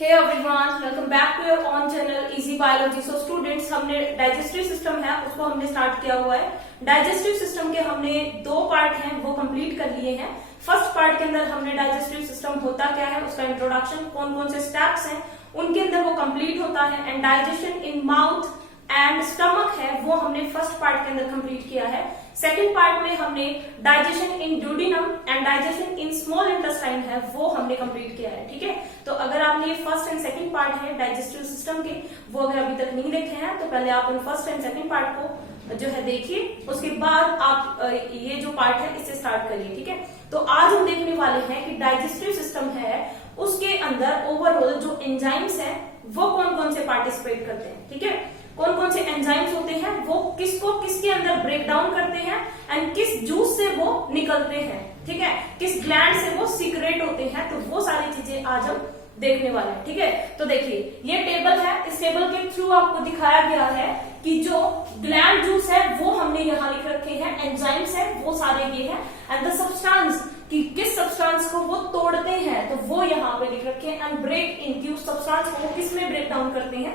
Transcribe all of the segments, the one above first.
Hey everyone, welcome back to your own channel Easy Biology. So students, हमने digestive system है उसको हमने start किया हुआ है। डाइजेस्टिव सिस्टम के हमने 2 पार्ट हैं वो कंप्लीट कर लिए हैं। फर्स्ट पार्ट के अंदर हमने डाइजेस्टिव सिस्टम होता क्या है उसका इंट्रोडक्शन, कौन कौन से स्टेप्स हैं उनके अंदर वो कंप्लीट होता है, and digestion in mouth and stomach है वो हमने फर्स्ट पार्ट के अंदर कंप्लीट किया है। सेकंड पार्ट में हमने digestion in duodenum and digestion in small intestine है वो हमने कंप्लीट किया है। ठीक है, तो अगर आपने फर्स्ट एंड सेकंड पार्ट है डाइजेस्टिव सिस्टम के वो अगर अभी तक नहीं देखे हैं तो पहले आप उन फर्स्ट एंड सेकंड पार्ट को जो है देखिए, उसके बाद आप ये जो पार्ट है इससे स्टार्ट करिए। ठीक है, तो आज हम देखने वाले हैं कि डाइजेस्टिव सिस्टम है उसके अंदर ओवरऑल जो एंजाइम्स है वो कौन कौन से पार्टिसिपेट करते हैं। ठीक है, कौन कौन से एंजाइम्स होते हैं वो किसको किसके अंदर ब्रेक डाउन करते हैं एंड किस जूस से वो निकलते हैं। ठीक है, किस ग्लैंड से वो सीक्रेट होते हैं, तो वो सारी चीजें आज हम देखने वाले हैं। ठीक है, तो देखिए ये टेबल है, इस टेबल के थ्रू आपको दिखाया गया है कि जो ग्लैंड जूस है वो हमने यहाँ लिख रखे हैं, एंजाइम्स है वो सारे ये हैं, एंड द सब्सटेंस कि किस सब्सटेंस को वो तोड़ते हैं तो वो यहाँ पे लिख रखे हैं, एंड ब्रेक इन की उस सब्सटेंस को वो किस में ब्रेक डाउन करते हैं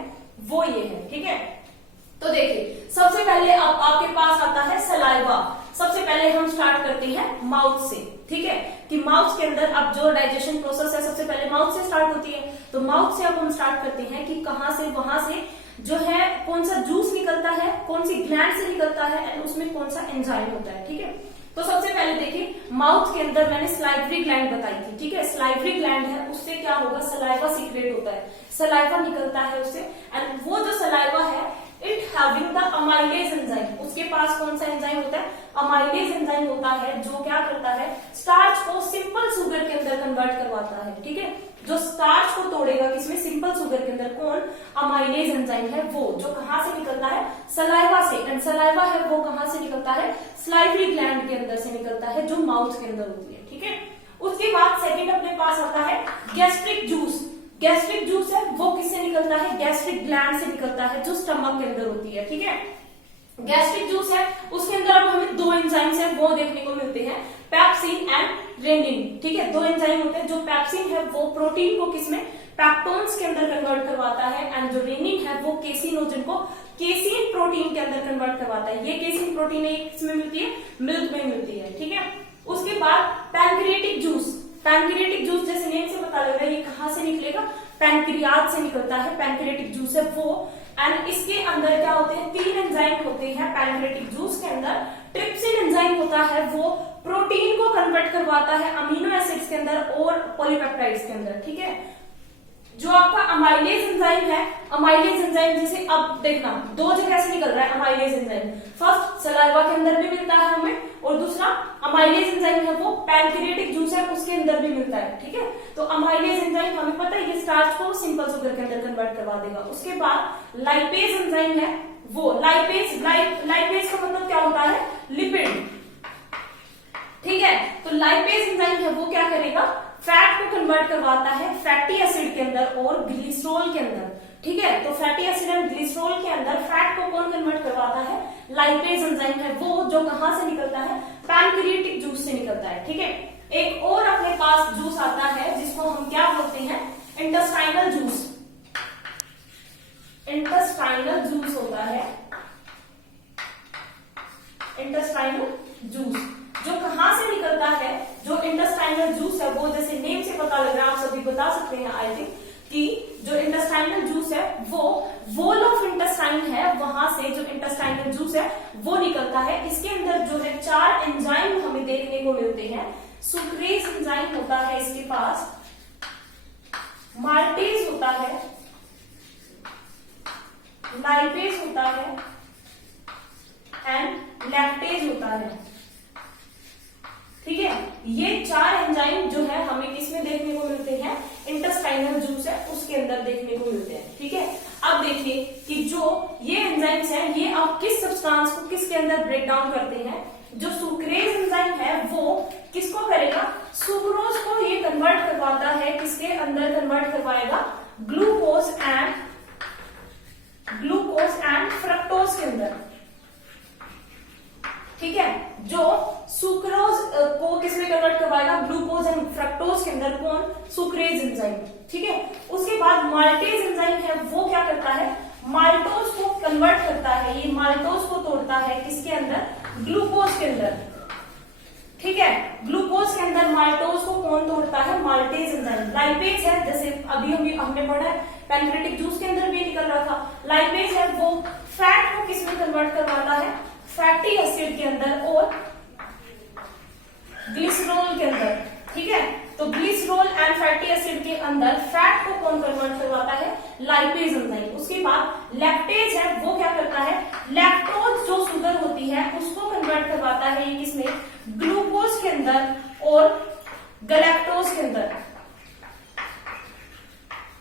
वो ये है। ठीक है, तो देखिए सबसे पहले अब आपके पास आता है सलाइवा। सबसे पहले हम स्टार्ट करते हैं माउथ से। ठीक है, कि माउथ के अंदर अब जो डाइजेशन प्रोसेस है सबसे पहले माउथ से स्टार्ट होती है, तो माउथ से अब हम स्टार्ट करते हैं कि कहां से वहां से जो है कौन सा जूस निकलता है, कौन सी ग्लैंड से निकलता है एंड उसमें कौन सा एंजाइम होता है। ठीक है, तो सबसे पहले देखिए माउथ के अंदर मैंने स्लाइवरी ग्लैंड बताई थी। ठीक है, स्लाइवरी ग्लैंड है उससे क्या होगा, सलाइवा सीक्रेट होता है, सलाइवा निकलता है उससे, एंड वो जो सलाइवा है it having the amylase enzyme, उसके पास कौन सा एंजाइम होता है, अमाइलेज एंजाइम होता है जो क्या करता है स्टार्च को सिंपल शुगर के अंदर कन्वर्ट करवाता है। ठीक है, जो स्टार्च को तोड़ेगा किसमें, सिंपल शुगर के अंदर, कौन, अमाइलेज एंजाइम है वो, जो कहां से निकलता है, सलाइवा से, एंड सलाइवा है वो कहां से निकलता है, स्लाइवरी ग्लैंड के अंदर से निकलता है जो माउथ के अंदर होती है। ठीक है, उसके बाद सेकेंड अपने पास आता है गैस्ट्रिक जूस। गैस्ट्रिक जूस है वो किससे निकलता है, गैस्ट्रिक ग्लैंड से निकलता है जो स्टमक के अंदर होती है। ठीक है, गैस्ट्रिक जूस है उसके अंदर अब हमें 2 एंजाइम्स है वो देखने को मिलते हैं, पेप्सिन एंड रेनिन। ठीक है, 2 एंजाइम होते हैं, जो पेप्सिन है वो प्रोटीन को किसमें, पेप्टोन्स के अंदर कन्वर्ट करवाता है, एंड जो रेनिन है वो केसिनोजन को केसिन प्रोटीन के अंदर कन्वर्ट करवाता है। ये केसिन प्रोटीन किसमें मिलती है, मिल्क में मिलती है। ठीक है, उसके बाद पैनक्रिएटिक जूस। पैनक्रिएटिक जूस जैसे नेम से पता लग रहा है ये कहां से निकलेगा, पैनक्रियाज से निकलता है, पैनक्रिएटिक जूस है वो, एंड इसके अंदर क्या होते हैं, 3 एंजाइम होते हैं पैनक्रिएटिक जूस के अंदर। ट्रिप्सिन एंजाइम होता है वो प्रोटीन को कन्वर्ट करवाता है अमीनो एसिड्स के अंदर और पॉलीपेप्टाइड्स के अंदर। ठीक है, जो आपका अमाइलेज एंजाइम है, अमाइलेज एंजाइम जैसे अब देखना 2 जगह से निकल रहा है अमाइलेज एंजाइम, फर्स्ट सलाइवा के अंदर भी मिलता है हमें, और दूसरा अमाइलेज एंजाइम है वो पैनक्रिएटिक जूस है उसके अंदर भी मिलता है। ठीक है, तो अमाइलेज एंजाइम हमें पता है ये स्टार्च को सिंपल शुगर के अंदर कन्वर्ट करवा देगा। उसके बाद लाइपेज एंजाइम है वो, लाइपेज का मतलब क्या होता है, लिपिड। ठीक है, तो लाइपेज एंजाइम है वो क्या करेगा, फैट को कन्वर्ट करवाता है फैटी एसिड के अंदर और ग्लिसरॉल के अंदर। ठीक है, तो फैटी एसिड एंड ग्लिसरॉल के अंदर फैट को कौन कन्वर्ट करवाता है, लाइपेज एंजाइम है वो, जो कहां से निकलता है, पैनक्रिएटिक जूस से निकलता है। ठीक है, एक और अपने पास जूस आता है जिसको हम क्या बोलते हैं, इंटेस्टाइनल जूस। इंटेस्टाइनल जूस होता है, इंटेस्टाइनल जूस जो कहां से निकलता है, जो इंटेस्टाइनल जूस है वो जैसे नेम से पता लग रहा है, आप सभी बता सकते हैं आई थिंक, कि जो इंटेस्टाइनल जूस है वो वॉल ऑफ इंटेस्टाइन है, वहां से जो इंटेस्टाइनल जूस है वो निकलता है। इसके अंदर जो है 4 एंजाइम हमें देखने को मिलते हैं। सुक्रेज एंजाइम होता है इसके पास, माल्टेज होता है, लाइपेज होता है एंड लैक्टेज होता है। ठीक है, ये 4 एंजाइम जो है हमें किसमें देखने को मिलते हैं, इंटेस्टाइनल जूस है उसके अंदर देखने को मिलते हैं। ठीक है, अब देखिए कि जो ये एंजाइम्स हैं ये अब किस सब्सटेंस को किसके अंदर ब्रेक डाउन करते हैं, जो सुक्रेज एंजाइम है वो किसको करेगा, सुक्रोज को ये कन्वर्ट करवाता है, किसके अंदर कन्वर्ट करवाएगा, ग्लूकोज एंड फ्रक्टोज के अंदर। ठीक है, जो सुक्रोज को किसमें कन्वर्ट करवाएगा, ग्लूकोज एंड फ्रक्टोज के अंदर, कौन, सुक्रेज एंजाइम, ठीक है। उसके बाद माल्टेज एंजाइम है, वो क्या करता है, माल्टोज को कन्वर्ट करता है, ये माल्टोज को तोड़ता है किसके अंदर, ग्लूकोज के अंदर, ठीक है। ग्लूकोज के अंदर माल्टोज को कौन तोड़ता है, माल्टेज एंजाइम। लाइपेज है, जैसे अभी हमने पढ़ा है पैनक्रेटिक जूस के अंदर भी निकल रहा था, लाइपेज है वो फैट को किसमें कन्वर्ट करवाता है, फैटी एसिड के अंदर और ग्लिसरॉल के अंदर, ठीक है। तो ग्लिसरॉल एंड फैटी एसिड के अंदर फैट को कौन कन्वर्ट करवाता है, लाइपेज एंजाइम। उसके बाद लैक्टेज है, वो क्या करता है, लैक्टोज जो शुगर होती है उसको कन्वर्ट करवाता है ये किसमें, ग्लूकोज के अंदर और गैलेक्टोज के अंदर,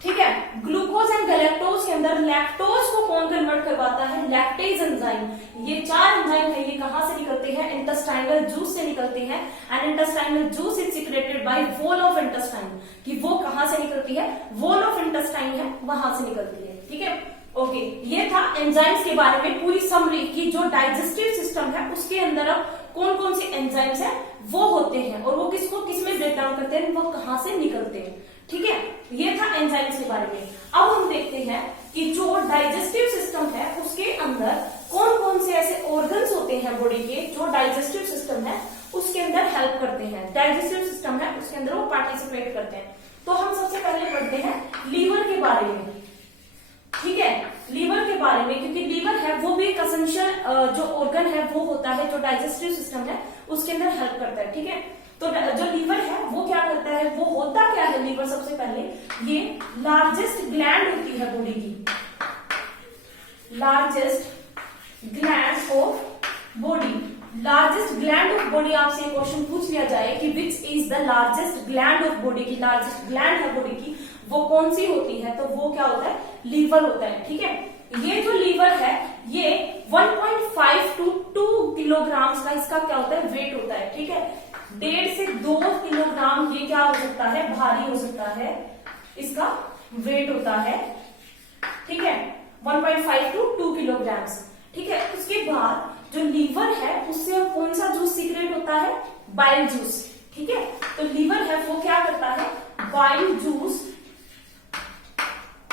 ठीक है। ग्लूकोज एंड गैलेक्टोज के अंदर लैक्टोज को कौन कन्वर्ट करवाता है, लैक्टेज एंजाइम। ये 4 एंजाइम है, ये कहां से निकलते हैं, इंटेस्टाइनल जूस से निकलते हैं। And intestinal juice is secreted by wall of intestine, कि वो कहां से निकलती है, वॉल ऑफ इंटेस्टाइन है वहां से निकलती है, ठीक है। ओके, ये था एंजाइम्स के बारे में पूरी समरी की जो डाइजेस्टिव सिस्टम है उसके अंदर अब कौन कौन से एंजाइम्स है वो होते हैं और वो किसको किसमें ब्रेक डाउन करते हैं, वो कहां से निकलते हैं, ठीक है। ये था एंजाइम्स के बारे में। अब हम देखते हैं कि जो डाइजेस्टिव सिस्टम है उसके अंदर कौन कौन से ऐसे ऑर्गन्स होते हैं बॉडी के जो डाइजेस्टिव सिस्टम है उसके अंदर हेल्प करते हैं, डाइजेस्टिव सिस्टम है उसके अंदर वो पार्टिसिपेट करते हैं। तो हम सबसे पहले पढ़ते हैं लीवर के बारे में, ठीक है। लीवर के बारे में, क्योंकि लीवर है वो भी एक एसेंशियल जो ऑर्गन है वो होता है जो डाइजेस्टिव सिस्टम है उसके अंदर हेल्प करता है, ठीक है। तो जो लीवर है वो क्या करता है, वो होता क्या है लीवर, सबसे पहले ये लार्जेस्ट ग्लैंड होती है बॉडी की, largest gland of body. Largest gland of body, आपसे क्वेश्चन पूछ लिया जाए कि which is the largest gland of body की, लार्जेस्ट ग्लैंड है बॉडी की वो कौन सी होती है, तो वो क्या होता है, लीवर होता है, ठीक है। ये जो लीवर है ये 1.5 to 2 किलोग्राम का इसका क्या होता है, वेट होता है, ठीक है। 1.5 से 2 किलोग्राम ये क्या हो सकता है, भारी हो सकता है, इसका वेट होता है, ठीक है। 1.5 to 2 किलोग्राम, ठीक है। उसके बाद जो लीवर है उससे अब कौन सा जूस सीक्रेट होता है, बाइल जूस, ठीक है। तो लीवर है वो क्या करता है, बाइल जूस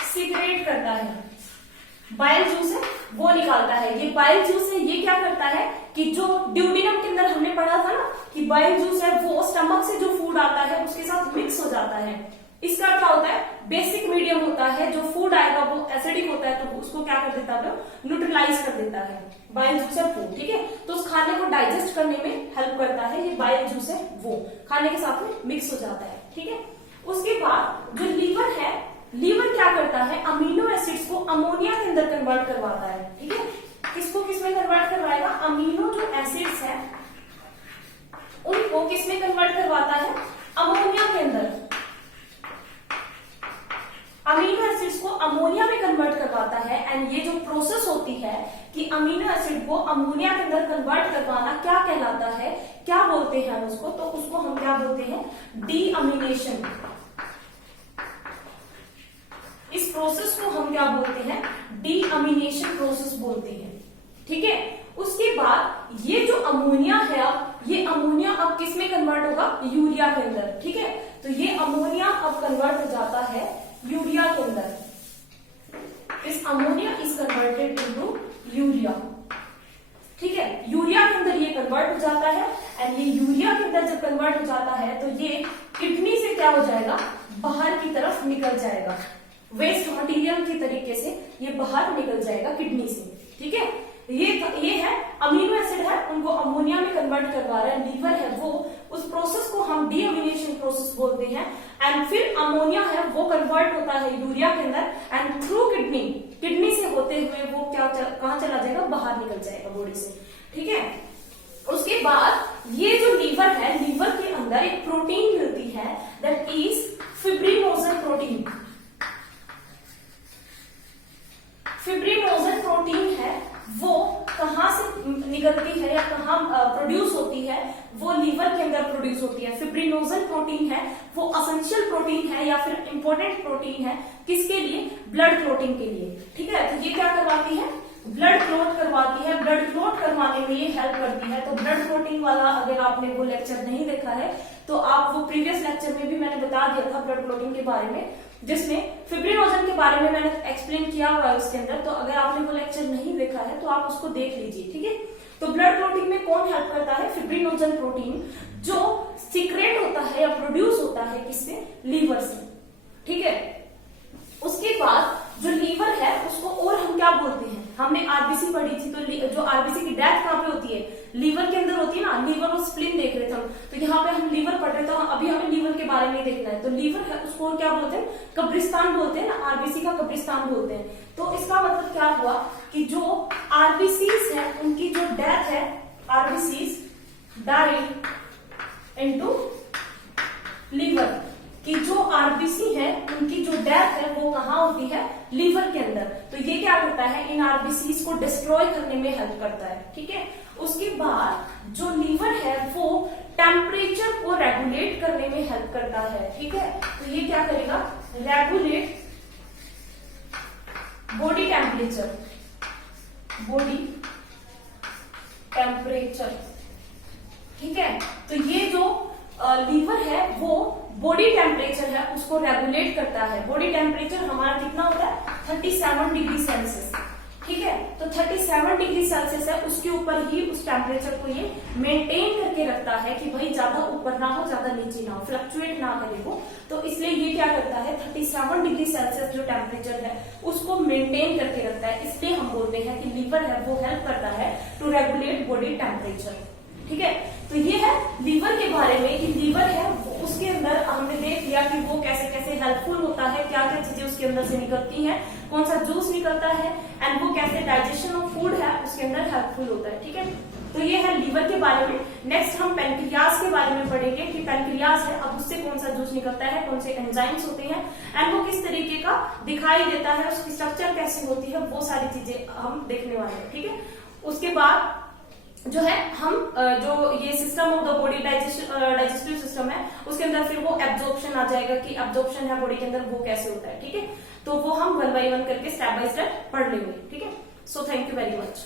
सीक्रेट करता है, बाइल जूस है वो निकालता है। ये बाइल जूस है ये क्या करता है कि जो ड्यूडिनम के अंदर हमने पढ़ा था ना कि बाइल जूस है वो स्टमक से जो फूड आता है उसके साथ मिक्स हो जाता है। इसका क्या होता है, बेसिक मीडियम होता है, जो फूड आएगा वो एसिडिक होता है तो उसको क्या कर देता है, न्यूट्रलाइज कर देता है, बाइल जूस है फूड, ठीक है। तो उस खाने को डाइजेस्ट करने में हेल्प करता है, ये बाइल जूस है वो खाने के साथ में मिक्स हो जाता है, ठीक है। उसके बाद जो लीवर है, लीवर क्या करता है, अमीनो एसिड्स को अमोनिया के अंदर कन्वर्ट करवाता है, ठीक है। किसको किसमें कन्वर्ट करवाएगा, अमीनो जो एसिड्स है उनको किसमें कन्वर्ट करवाता है, अमोनिया के अंदर, अमीनो एसिड्स को अमोनिया में कन्वर्ट करवाता है। एंड ये जो प्रोसेस होती है कि अमीनो एसिड को अमोनिया के अंदर कन्वर्ट करवाना क्या कहलाता है, क्या बोलते हैं उसको, तो उसको हम क्या बोलते हैं, डीअमीनेशन। इस प्रोसेस को हम क्या बोलते हैं, डीअमीनेशन प्रोसेस बोलते हैं, ठीक है। उसके बाद ये जो अमोनिया है अब ये अमोनिया अब किस में कन्वर्ट होगा, यूरिया के अंदर, ठीक है। तो ये अमोनिया अब कन्वर्ट हो जाता है यूरिया के अंदर, इस ammonia is converted into urea, ठीक है। यूरिया के अंदर ये कन्वर्ट हो जाता है एंड ये यूरिया के अंदर जब कन्वर्ट हो जाता है तो ये किडनी से क्या हो जाएगा, बाहर की तरफ निकल जाएगा, वेस्ट मटेरियल के तरीके से ये बाहर निकल जाएगा किडनी से, ठीक है। ये है अमीनो एसिड है उनको अमोनिया में कन्वर्ट करवा रहा है, लीवर है वो उस प्रोसेस को हम डीअमीनेशन प्रोसेस बोलते हैं। एंड फिर अमोनिया है वो कन्वर्ट होता है यूरिया के अंदर एंड थ्रू किडनी, किडनी से होते हुए वो कहां चला जाएगा, बाहर निकल जाएगा बॉडी से, ठीक है। उसके बाद ये जो लीवर है, लीवर के अंदर एक प्रोटीन मिलती है that is fibrinogen protein. Fibrinogen protein है वो कहां से निकलती है या कहां प्रोड्यूस होती है, वो लीवर के अंदर प्रोड्यूस होती है। फिब्रिनोजन प्रोटीन है वो एसेंशियल प्रोटीन है या फिर इंपॉर्टेंट प्रोटीन है, किसके लिए, ब्लड क्लॉटिंग के लिए, ठीक है। तो ये क्या करवाती है, ब्लड क्लॉट करवाती है, ब्लड क्लॉट करवाने में ये हेल्प करती है। तो ब्लड क्लॉटिंग वाला अगर आपने वो लेक्चर नहीं देखा है तो आप वो प्रीवियस लेक्चर में भी मैंने बता दिया था ब्लड क्लॉटिंग के बारे में, जिसमें फिब्रिनोजन के बारे में मैंने एक्सप्लेन किया हुआ है उसके अंदर। तो अगर आपने वो लेक्चर नहीं देखा है तो आप उसको देख लीजिए, ठीक है। तो ब्लड क्लॉटिंग में कौन हेल्प करता है? फिब्रिनोजन प्रोटीन, जो सीक्रेट होता है या प्रोड्यूस होता है किससे? लीवर से, ठीक है। उसके बाद जो लीवर है उसको और हम क्या बोलते हैं? हमने आरबीसी पढ़ी थी, तो जो आरबीसी की डेथ कहाँ पे होती है? लीवर के अंदर होती है ना। लीवर और स्प्लीन देख रहे थे हम, तो यहाँ पे हम लीवर पढ़ रहे थे, अभी हमें लीवर के बारे में देखना है। तो लीवर है उसको और क्या बोलते हैं? कब्रिस्तान बोलते हैं ना, आरबीसी का कब्रिस्तान बोलते हैं। तो इसका मतलब क्या हुआ कि जो आरबीसीज है उनकी जो डेथ है, आरबीसीज डाइड इनटू लीवर, कि जो आरबीसी है उनकी जो डेथ है वो कहाँ होती है? लीवर के अंदर। तो ये क्या करता है? इन आरबीसीज को डिस्ट्रॉय करने में हेल्प करता है, ठीक है। उसके बाद जो लीवर है वो टेम्परेचर को रेगुलेट करने में हेल्प करता है, ठीक है। तो ये क्या करेगा? Regulate body temperature, body temperature, ठीक है। तो ये जो लीवर है वो बॉडी टेम्परेचर है उसको रेगुलेट करता है। बॉडी टेम्परेचर हमारा कितना होता है? 37 डिग्री सेल्सियस, ठीक है। तो 37 डिग्री सेल्सियस है, उसके ऊपर ही उस टेम्परेचर को ये मेंटेन करके रखता है कि भाई ज्यादा ऊपर ना हो, ज्यादा नीचे ना हो, फ्लक्चुएट ना करे वो। तो इसलिए ये क्या करता है? 37 डिग्री सेल्सियस जो टेम्परेचर है उसको मेंटेन करके रखता है। इसलिए हम बोलते हैं कि लीवर है वो हेल्प करता है टू रेगुलेट बॉडी टेम्परेचर, ठीक है। तो ये है लीवर के बारे में कि लीवर है उसके अंदर हमने देख लिया कि वो कैसे कैसे हेल्पफुल होता है, क्या क्या चीजें उसके अंदर से निकलती हैं, कौन सा जूस निकलता है, एंड वो कैसे डाइजेशन ऑफ फूड है उसके अंदर हेल्पफुल होता है, ठीक है। तो ये है लीवर के बारे में। नेक्स्ट हम पेनक्रियास के बारे में पढ़ेंगे कि पेनक्रियास है, अब उससे कौन सा जूस निकलता है, कौन से एंजाइम्स होते हैं, एंड वो किस तरीके का दिखाई देता है, उसकी स्ट्रक्चर कैसे होती है, वो सारी चीजें हम देखने वाले हैं, ठीक है। उसके बाद जो है हम जो ये system of the body digestive system है उसके अंदर फिर वो एब्जॉर्प्शन आ जाएगा कि एब्जॉर्प्शन है बॉडी के अंदर वो कैसे होता है, ठीक है। तो वो हम 1 by 1 करके स्टेप बाय स्टेप पढ़ लेंगे, ठीक है। So thank you very much.